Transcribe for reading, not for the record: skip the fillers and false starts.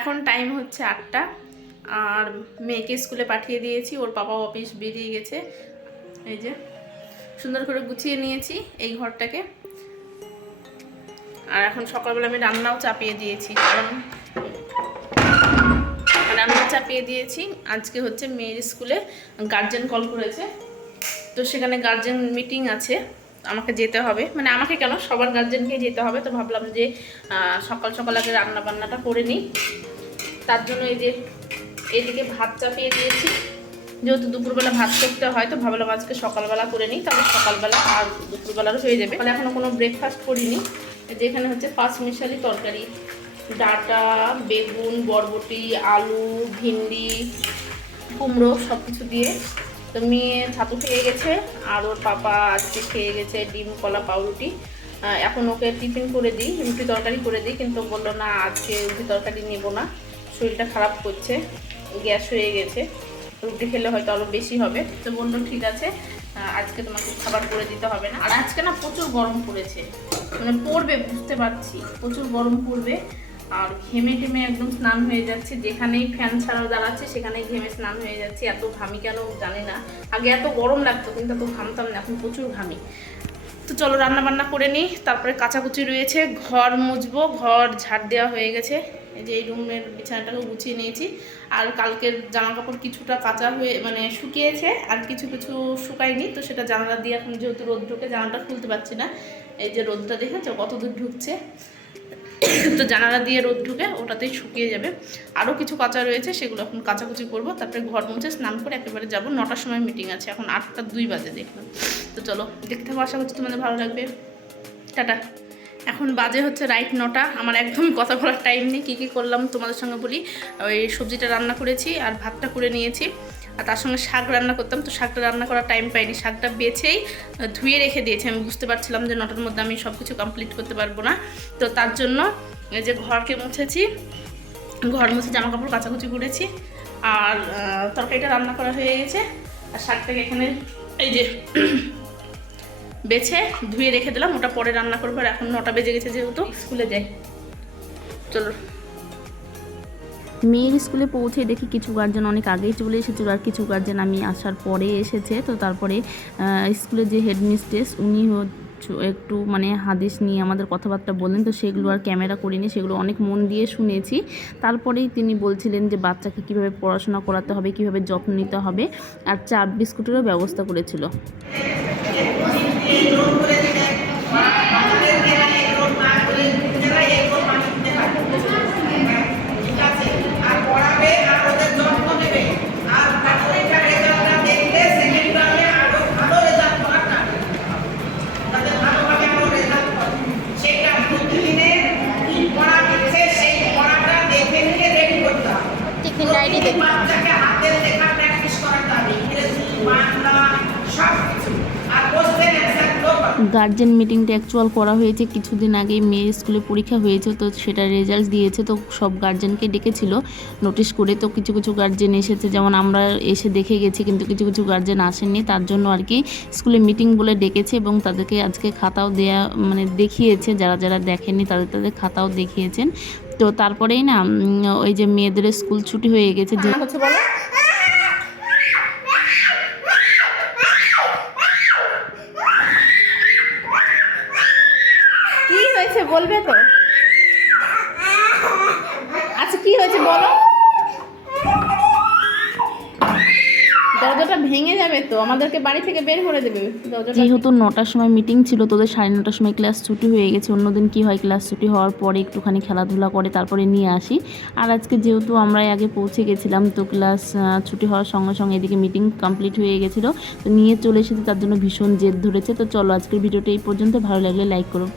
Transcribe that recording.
এখন টাইম হচ্ছে 8টা, আর মেয়েকে স্কুলে পাঠিয়ে দিয়েছি, ওর পাপা অফিস বেরিয়ে গেছে। এই যে সুন্দর করে গুছিয়ে নিয়েছি এই ঘরটাকে। আর এখন সকালবেলা আমি রান্নাও চাপিয়ে দিয়েছি, কারণ আজকে হচ্ছে মেয়ের স্কুলে গার্জেন কল করেছে, তো সেখানে গার্জেন মিটিং আছে, আমাকে যেতে হবে, মানে আমাকে কেন সবার গার্জেনকে যেতে হবে। তো ভাবলাম যে সকাল সকাল আগে রান্না বান্নাটা করে নিই, তার জন্য এই যে এদিকে ভাত চাপিয়ে দিয়েছি। যেহেতু দুপুরবেলা ভাত করতে হয়, তো ভাবলাম আজকে সকালবেলা করে নিই, তাহলে সকালবেলা আর দুপুরবেলারও হয়ে যাবে। তাহলে এখনও কোনো ব্রেকফাস্ট করিনি। যেখানে হচ্ছে 5 মিশালি তরকারি, ডাঁটা, বেগুন, বরবটি, আলু, ভিন্ডি, কুমড়ো সব কিছু দিয়ে। তো মেয়ে ছাতু খেয়ে গেছে, আর ওর পাপা আজকে খেয়ে গেছে ডিম, কলা, পাউরুটি। এখন ওকে টিফিন করে দিই, রুটি তরকারি করে দিই, কিন্তু বললো না আজকে রুটি তরকারি নেব না, শরীরটা খারাপ করছে, গ্যাস হয়ে গেছে, রুটি খেলে হয়তো আরও বেশি হবে। তো বললো ঠিক আছে, আজকে তোমাকে খাবার করে দিতে হবে না। আর আজকে না প্রচুর গরম পড়েছে, মানে পড়বে বুঝতে পারছি, প্রচুর গরম পড়বে। আর ঘেমে টেমে একদম স্নান হয়ে যাচ্ছে, যেখানেই ফ্যান ছাড়াও দাঁড়াচ্ছে সেখানেই ঘেমে স্নান হয়ে যাচ্ছে। এত ঘামি কেন জানি না, আগে এত গরম লাগতো কিন্তু এত ঘামতাম না, এখন প্রচুর ঘামি। তো চলো রান্না বান্না করে নিই, তারপরে কাচাকুচি রয়েছে, ঘর মুছবো, ঘর ঝাড় দেওয়া হয়ে গেছে। এই যে এই রুমের বিছানাটাকে গুছিয়ে নিয়েছি, আর কালকের জামা কাপড় কিছুটা কাঁচা হয়ে মানে শুকিয়েছে, আর কিছু কিছু শুকায়নি, তো সেটা জানালা দিয়ে এখন যেহেতু রোদ ঢুকে জানালাটা খুলতে পারছি না। এই যে রোদটা দেখেছো কত দূর ঢুকছে, তো জানালা দিয়ে রোদ ঢুকে ওটাতেই শুকিয়ে যাবে। আরও কিছু কাঁচা রয়েছে, সেগুলো এখন কাচাকুচি করবো, তারপরে ঘর মুছে স্নান করে একেবারে যাবো। 9টার সময় মিটিং আছে, এখন 8টা 2 বাজে দেখলাম। তো চলো দেখতে থাকো, আশা করছি তোমাদের ভালো লাগবে। টাটা। এখন বাজে হচ্ছে রাইট 9টা, আমার একদমই কথা বলার টাইম নেই। কী কী করলাম তোমাদের সঙ্গে বলি। ওই সবজিটা রান্না করেছি আর ভাতটা করে নিয়েছি, আর তার সঙ্গে শাক রান্না করতাম, তো শাকটা রান্না করার টাইম পাইনি, শাকটা বেছেই ধুয়ে রেখে দিয়েছি। আমি বুঝতে পারছিলাম যে 9টার মধ্যে আমি সব কিছু কমপ্লিট করতে পারবো না, তো তার জন্য এই যে ঘরকে মুছেছি, ঘর মুছে জামা কাপড় কাচাকুচি করেছি, আর তরকারিটা রান্না করা হয়ে গেছে, আর শাকটাকে এখানে এই যে বেছে ধুয়ে রেখে দিলাম, ওটা পরে রান্না করবো। আর এখন 9টা বেজে গেছে, যেহেতু স্কুলে যাই। চলো। মেয়ের স্কুলে পৌঁছে দেখি কিছু গার্জেন অনেক আগেই চলে এসেছিল, আর কিছু গার্জেন আমি আসার পরে এসেছে। তো তারপরে স্কুলের যে হেডমিস্ট্রেস উনি একটু মানে হাদিস নিয়ে আমাদের কথাবার্তা বললেন, তো সেগুলো আর ক্যামেরা করিনি, সেগুলো অনেক মন দিয়ে শুনেছি। তারপরেই তিনি বলছিলেন যে বাচ্চাকে কীভাবে পড়াশোনা করাতে হবে, কীভাবে যত্ন নিতে হবে, আর চা বিস্কুটেরও ব্যবস্থা করেছিল। গার্জেন মিটিংটা অ্যাকচুয়াল করা হয়েছে কিছুদিন আগেই, মেয়ের স্কুলে পরীক্ষা হয়েছে, তো সেটা রেজাল্ট দিয়েছে। তো সব গার্জেনকে ডেকেছিল নোটিশ করে, তো কিছু কিছু গার্জেন এসেছে, যেমন আমরা এসে দেখে গেছি, কিন্তু কিছু কিছু গার্জেন আসেননি, তার জন্য আর কি স্কুলে মিটিং বলে ডেকেছে, এবং তাদেরকে আজকে খাতাও দেয়া মানে দেখিয়েছে, যারা যারা দেখেননি তাদের খাতাও দেখিয়েছেন। তো তারপরেই না ওই যে মেয়েদের স্কুল ছুটি হয়ে গেছে, যে বলবে তো আচ্ছা কি হয়েছে বলো, দরজাটা ভেঙে যাবে তো, আমাদেরকে বাড়ি থেকে বের করে দেবে। যেহেতু 9টার সময় মিটিং ছিল, তোদের 9:30টার সময় ক্লাস ছুটি হয়ে গেছে। অন্যদিন কি হয়, ক্লাস ছুটি হওয়ার পরে একটুখানি খেলাধুলা করে তারপরে নিয়ে আসি, আর আজকে যেহেতু আমরা আগে পৌঁছে গেছিলাম, তো ক্লাস ছুটি হওয়ার সঙ্গে সঙ্গে এদিকে মিটিং কমপ্লিট হয়ে গেছিলো, তো নিয়ে চলে এসেছি, তার জন্য ভীষণ জেদ ধরেছে। তো চলো আজকের ভিডিওটা এই পর্যন্ত, ভালো লাগলে লাইক করো।